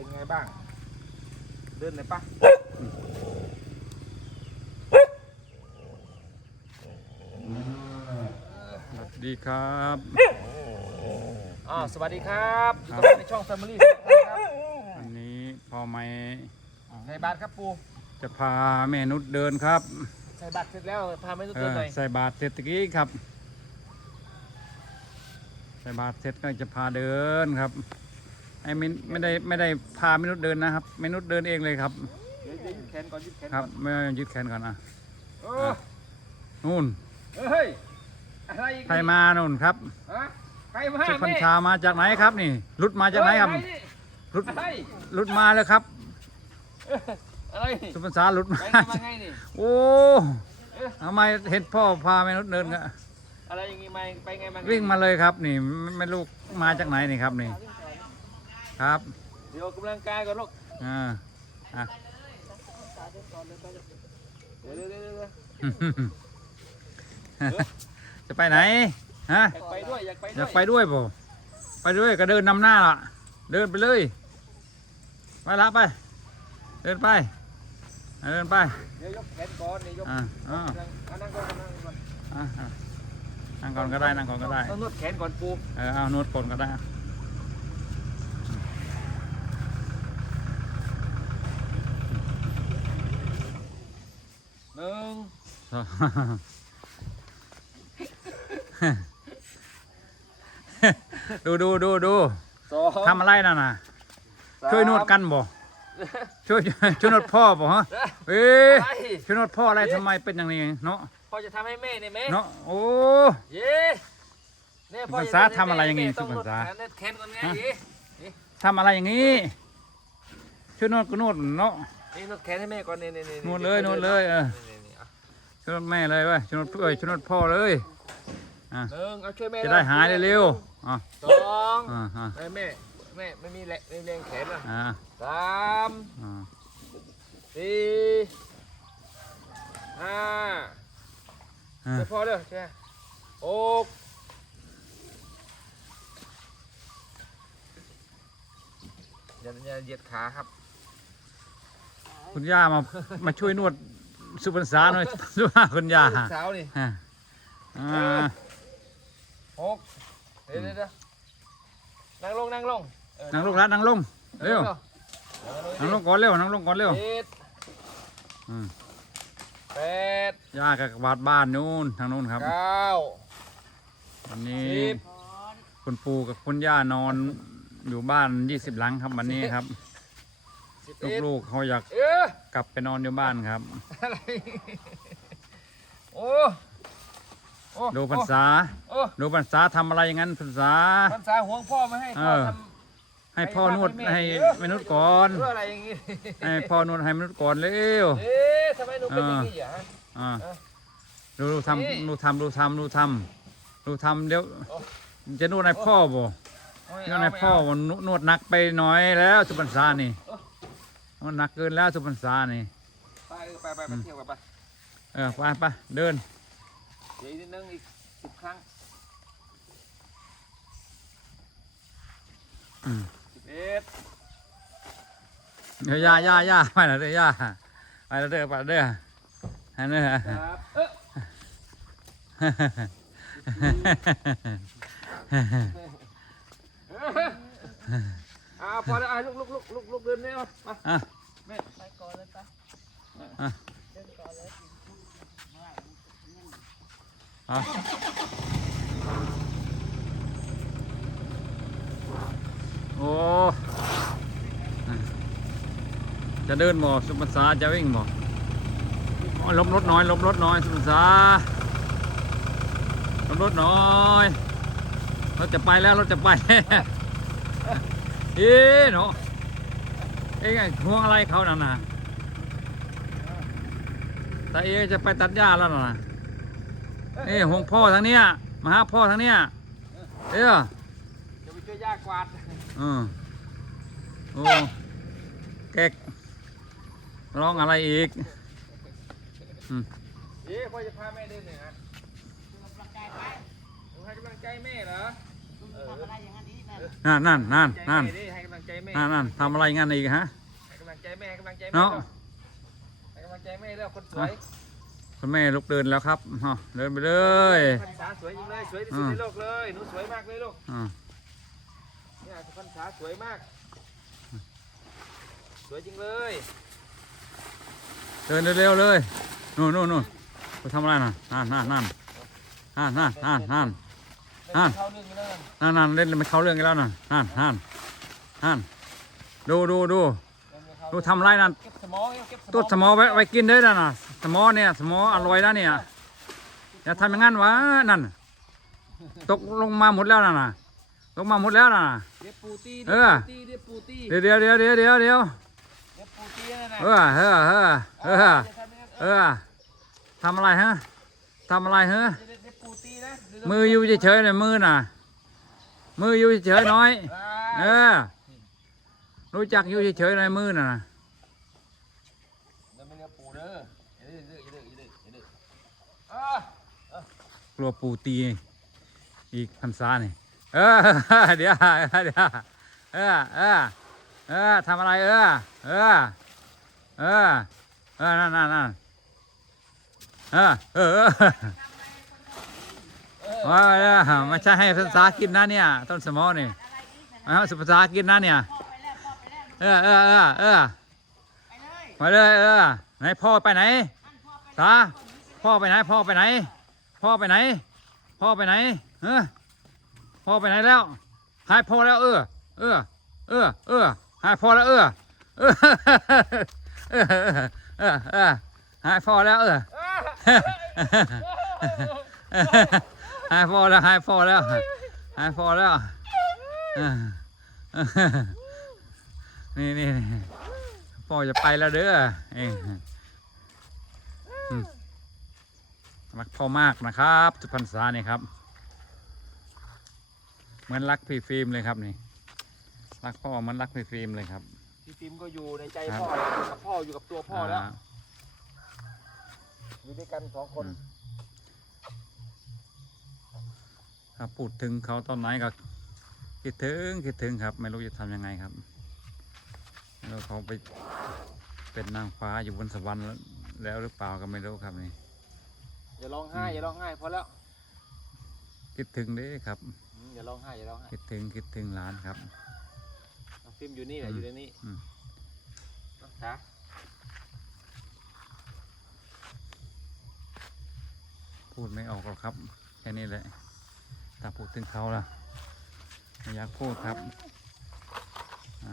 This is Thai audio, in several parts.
เป็นไงบ้าง เดินหน่อยปะสวัสดีครับอ๋อสวัสดีครับอยู่กับครับเราในช่อง Family ครับวันนี้พ่อไม่ใส่บาตรครับปูจะพาแม่นุชเดินครับใส่บาตรเสร็จแล้วพาไม่รู้เอตัวอหน่อยใส่บาตรเสร็จตะกี้ครับ ใส่บาตรเสร็จก็จะพาเดินครับ ไอ้มินไม่ได้ไม่ได้พาแม่นุชเดินนะครับแม่นุชเดินเองเลยครับเดี๋ยวเดี๋ยวยึดแขนก่อนยึดแขนครัก่บอนไม่ยึดแขนก่อนอะเออนู่นเฮ้ยอะไรอีกใครมานู่นครับฮะใครมาสุพรรณแม่ชามาจากไหนครับนี่รุดมาจากไหนครับเฮ้ยในี่รุดอะไรรุดมาเลยครับเอ้ยอะไรสุพรรณชารุดไปมาไงมาไงนี่ โอ้ทำไมเห็นพ่อพาแม่นุชเดินกันอะไรอย่างงี้มาไปไงมาไวิ่งมาเลยครับ นี่ไม่ไม่ลูกมาจากไหนนี่ครับนี่ ครับ เดี๋ยวออกกำลังกายก่อนลูกอ่าอะเดี๋ยวเดี๋ยวเดี๋ยวเดี๋ยวจะไปไหนฮะอยากไปด้วยอยากไปอด้วยยากไปด้วยเปล่าไปด้วยก็เดินนำหน้าล่ะ เดินไปเลยไปละไป เดินไปอะเดินไปเดี๋ยวยกแขนก่อนนี่ยกอ่าอ่าเอานั่งก่อนนั่งก่อนอะอะนั่งก่อนก็ได้นั่งก่อนก็ได้ ต้องนวดแขนก่อนปูเออเอานวดก่อนก็ได้หนึ่ งดูดูดูดูสองทำอะไรนั่นน่ะ สามช่วยนวดกันบ่ ช่วยช่วยนวดพ่อบ่ฮะเอ้ยอะไรช่วยนวดพ่ออะไรทำไมเป็นอย่างนี้เนาะพ่อจะทำให้แม่เนี่ยแม่เนาะโอ้ เย้เนี่ยพ่อสุพรรณษาทำอะไรอย่างงี้นี้ต้องสุนพรวรดณษาแขนก่อนไงฮะเย้ทำอะไรอย่างนี้ ช่วยนวดก็นวดเนาะ นี่นวดแขนให้แม่ก่อนนี่นี่นี่นวดเลยนวดเลยเออ นี่นี่อะ ช่วยนวดแม่เลยเว้ยช่วยนวดเอ้ยช่วยนวดพ่อเลยอะหนึ่งเอาช่วยแม่จะได้หายเร็วๆอะสองอะอะแม่แม่แม่ไม่มีแรงไม่มีแรงแขนอะอะสามอะสี่ห้าอะเดี๋ยวพอเด้อใช่ไหมหกอย่าอย่าเหยียดขาครับ คุณย่ามามาช่วยนวด สุพรรณษาหน่อยสุภาพคุณย่าลูกสาวนี่อะอ่าหกเดี๋ยวเดี๋ยวเดี๋ยวนั่งลงนั่งลงเออนั่งลงแล้วนั่งลงเร็วนั่งลงก่อนเร็วนั่งลงก่อนเร็วเจ็ดอืมแปดย่ากับวาดบ้านนู้นทางนู้นครับเก้าวันนี้สิบคุณปู่กับคุณย่านอนอยู่บ้าน20หลังครับวันนี้ครับ สิบเอ็ดลูกๆเขาอยากเอ๊ะ กลับไปนอนอยู่บ้านครับ อะไร โอ้โอ้ดูพรรษา โอ้ดูพรรษาทำอะไรอย่างนั้นพรรษา พรรษาห่วงพ่อไม่ให้พ่อเออทให้พ่อนวดให้มนุษย์ก่อนำเพื่ออะไรอย่างงี้ ให้พ่อนวดให้มนุษย์ก่อนเร็ว เอ๊ะทำไมหนูเป็นอย่างนี้อะฮะอ่าเออดูดูนี่ทำดูทำดูทำดูทำดูทำเดี๋ยวโอ้จะนวดให้พ่อบ่ไม่นวเอาดให้ไม่พ่อเอาบ่นนวดหนักไปหน่อยแล้วสุพรรษานี่โอ้นวดหนักเกินแล้วสุพรรษานี่ไปไปไปไปเที่ยวไปไปเออไปไปเดินเดี๋ยวอีกนิดนึงอีกสิบครั้งอืมสิบเอ็ดเดี๋ยวย่าย่าย่าไปแล้วเด้อย่าไปแล้วเด้อไปแล้วเด้ออันนี้ครับเอ๊ะ อ่าพอแล้วอะลุกลุกลุกลุกลุกเดินเนี่ยมาอะแม่ไปก่อนเลยปะอะเดินก่อนเลยอะโอ้จะเดินบ่สุพรรษาจะวิ่งบ่โอ้ยลบรถน้อยลบรถน้อยสุพรรษาลบรถน้อยรถจะไปแล้วรถจะไป เอ๊ะเนาะเอ๊ะไงห่วงอะไรเขานั่นน่ะแต่เอ๊ะจะไปตัดหญ้าแล้วน่ะเอ๊ะห่วงพ่อทางเนี้ยมาหาพ่อทางเนี้ยเอ๊ะจะไปช่วยย่ากวาดอืมโอ้แก๊กร้องอะไรอีกอืมเอ๊ะพ่อจะพาแม่เดินเนี่ยฮะดูกำลังกายไปหนูให้กำลังใจแม่เหรอดูทำอะไรอย่าง นั้นนี้นะนั่นนั่นนั่นใจนั่นแม่ดิให้กำลังใจใจแม่นั่นนั่นทำอะไรงั้นอีกฮะให้กำลังใจแม่ให้กำลังใจแม่เนาะให้กำลังใจแม่แล้วคนสวยคุณแม่ลุกเดินแล้วครับอ้าวเดินไปเลยพันษาสวยจริงเลยสวยที่สุดในโลกเลยหนูสวยมากเลยลูกอ่าเนี่ยพันษาสวยมาก สวยจริงเลย เดินเร็วๆเลยนู่นนู่นนู่นไปทำอะไรน่ะนั่นนั่นนั่นนั่นนั่นนั่น นั่นอะเข้าเรื่องนี้แล้วกันนั่นนั่นเล่นไม่เข้าเรื่องกันแล้วน่ะนั่นนั่นนั่นดูดูดูเรื่องนี้เข้าดูทำไรนั่นเก็บสมองเก็บสมองตุ๊ดสมอไว้ไว้กินได้แล้วน่ะสมอเนี่ยสมออร่อยแล้วเนี่ยอย่าทำอย่างนั้นวะนั่นตกลงมาหมดแล้วน่ะน่ะลงมาหมดแล้วน่ะเดี๋ยวปูตีเอเดี๋ยวอปูตีเดี๋ยวปูตีเดี๋ยวเดี๋ยวเดี๋ยวเดี๋ยวเดี๋ยวเดี๋ยวเดี๋ยวปูตีนั่นน่ะเออเออเออเออย่าทำอย่างนั้นเออทำอะไรฮะทำอะไรฮะ มืออยู่เฉยๆหน่อยมือน่ะ มืออยู่เฉยๆน้อย เออ รู้จักอยู่เฉยๆหน่อยมือน่ะนะเดี๋ยวไม่เรียกปูเด้ออย่าดื้ออย่าดื้ออย่าดื้ออย่าดื้ออะกลัวปูตีอีกพรรษานี่เออเดี๋ยวเดี๋ยวเออเออเออทำอะไรเออเออเออเออนั่นนั่นนั่นเออเออเออ ว่าไม่ใช่ให้ภาษากินนะเนี่ย ต้นสมอนี่ไรอีกนะเอาสุภาษากินนะเนี่ย เออเออเออเออไปเลยมาเลยเออไหนพ่อไปไหนตาพ่อไปไหน พ่อไปไหน พ่อไปไหน พ่อไปไหนเออพ่อไปไหนแล้วหายพ่อแล้วเออ เออ เออ เออหายพ่อแล้วเออเออเออเออหายพ่อแล้วเออ หายพ่อแล้วหายพ่อแล้วหายพ่อแล้วเออนี่นี่นี่พ่อจะไปแล้วเด้อเองอืมรักพ่อมากนะครับจุพันษานี่ครับ เหมือนรักพี่ฟิล์มเลยครับนี่ รักพ่อเหมือนรักพี่ฟิล์มเลยครับพี่ฟิล์มก็อยู่ในใจครับพ่อแล้วอยู่กับพ่ออยู่กับตัวพ่อแล้วาอยู่ด้วยกันสองคน อืม ถ้าพูดถึงเขาตอนไหนก็คิดถึงคิดถึงครับ ไม่รู้จะทำยังไงครับแล้วเขาไปเป็นนางฟ้าอยู่บนสวรรค์แล้วแล้วหรือเปล่าก็ไม่รู้ครับนี่อย่าร้องไห้อย่าร้องไห้พอแล้วคิดถึงเด้ครับอืมอย่าร้องไห้อย่าร้องไห้คิดถึงคิดถึงหลานครับน้องฟิล์มอยู่นี่แหละอืมอยู่ในนี้อืมน้องจ๋าพูดไม่ออกหรอกครับ แค่นี้แหละ ถ้าพูดถึงเขาล่ะไม่อยากพูดครับอะ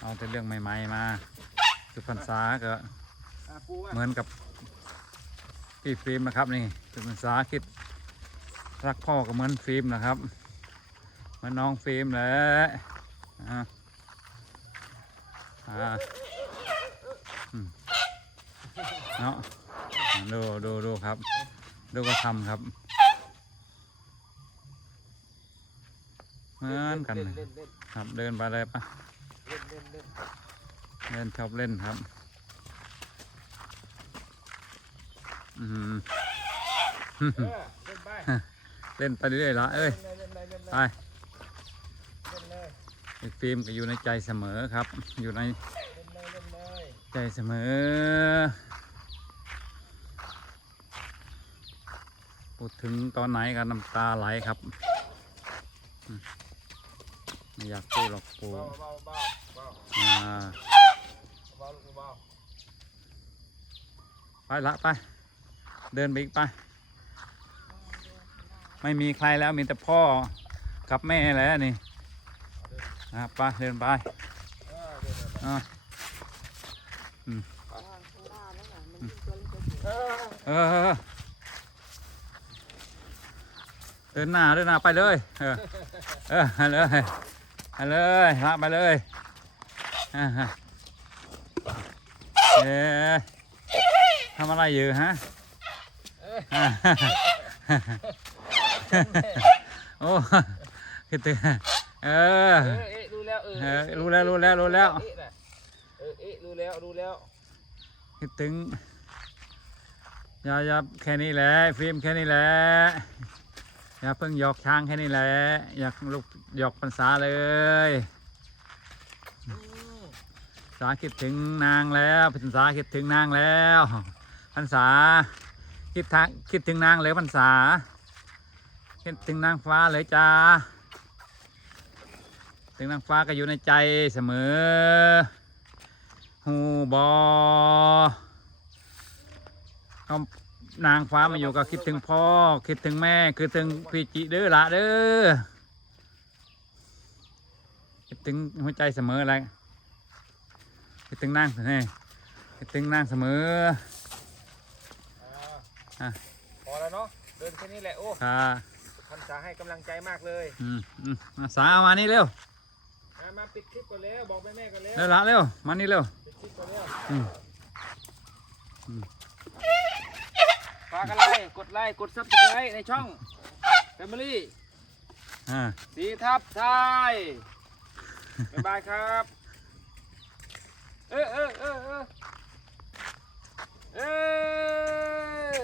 เอาแต่เรื่องใหม่ ๆ มา คือพรรษาก็อะปูมาเหมือนกับพี่ฟิล์มนะครับนี่คือภาษาคิดรักพ่อก็เหมือนฟิล์มนะครับเหมือนน้องฟิล์มแหละอ่าอ่าอืมเนาะอ่าดูดูดูครับ ดูก็ทำครับเห มือนกันเล่นเลยเล่นเล่นครับเดินไปเลยปะเล่นเล่นเล่นเล่นชอบเล่นครับอืมเออเล่นไปเล่นไปเรื่อยๆละเอ้ยเล่นเลยเล่นเลยเล่นเลยไปเล่นเลยไอ้ฟิล์มก็อยู่ในใจเสมอครับ อยู่ในเล่นเลยเล่นเลยใจเสมอ พูดถึงตอนไหนก็น้ำตาไหลครับอืม ไม่อยากพูหรอกปูอ่าไปละไป เดินไปอีกไป ไม่มีใครแล้วมีแต่พ่อกับแม่แล้วนี่อะไปเดินไปเออเดินเลยอะเออเดินหน้าเดินหน้าไปเลย เออ เออเลย ไปเลยละไปเลยอ่าฮะเอ๊ะทำอะไรอยู่ฮะเอออ่าโอ้คิดถึงเออเออเอ๊ะรู้แล้วเออเออรู้แล้วรู้แล้วรู้แล้วเอ๊ะน่ะเออเอ๊ะรู้แล้วรู้แล้วคิดถึงอย่าอย่าแค่นี้แหละฟิล์มแค่นี้แหละ อย่าเพิ่งหยอกช้างแค่นี้แหละอยากลูกหยอกภาษาเลยสาคิดถึงนางแล้วพันษาคิดถึงนางแล้วพันษาคิดทางคิดถึงนางเลยพันษาคิดถึงนางฟ้าเลยจ้าถึงนางฟ้าก็อยู่ในใจเสมอหูบอ นางฟ้ามาอยู่ก็คิดถึงพ่อ คิดถึงแม่คิดถึงพี่จิเด้อละเด้อคิดถึงหัวใจเสมออะไรคิดถึงนางนี่คิดถึงนางเสมออะพอแล้วเนาะเดินแค่นี้แหละโอ้ค่ะพันษาให้กำลังใจมากเลยอืมอืมมาสาเอามานี่เร็วมามาปิดคลิปก่อนแล้วบอกแม่แม่ๆก่อนแล้วเร็วละเร็วมานี่เร็วปิดคลิปก่อนแล้วอืมากอะไรกดไลค์กดซับสไครต์ในช่อง Family อ่สีทับไทยบ๊ายบายครับ เออเออเออเออเออ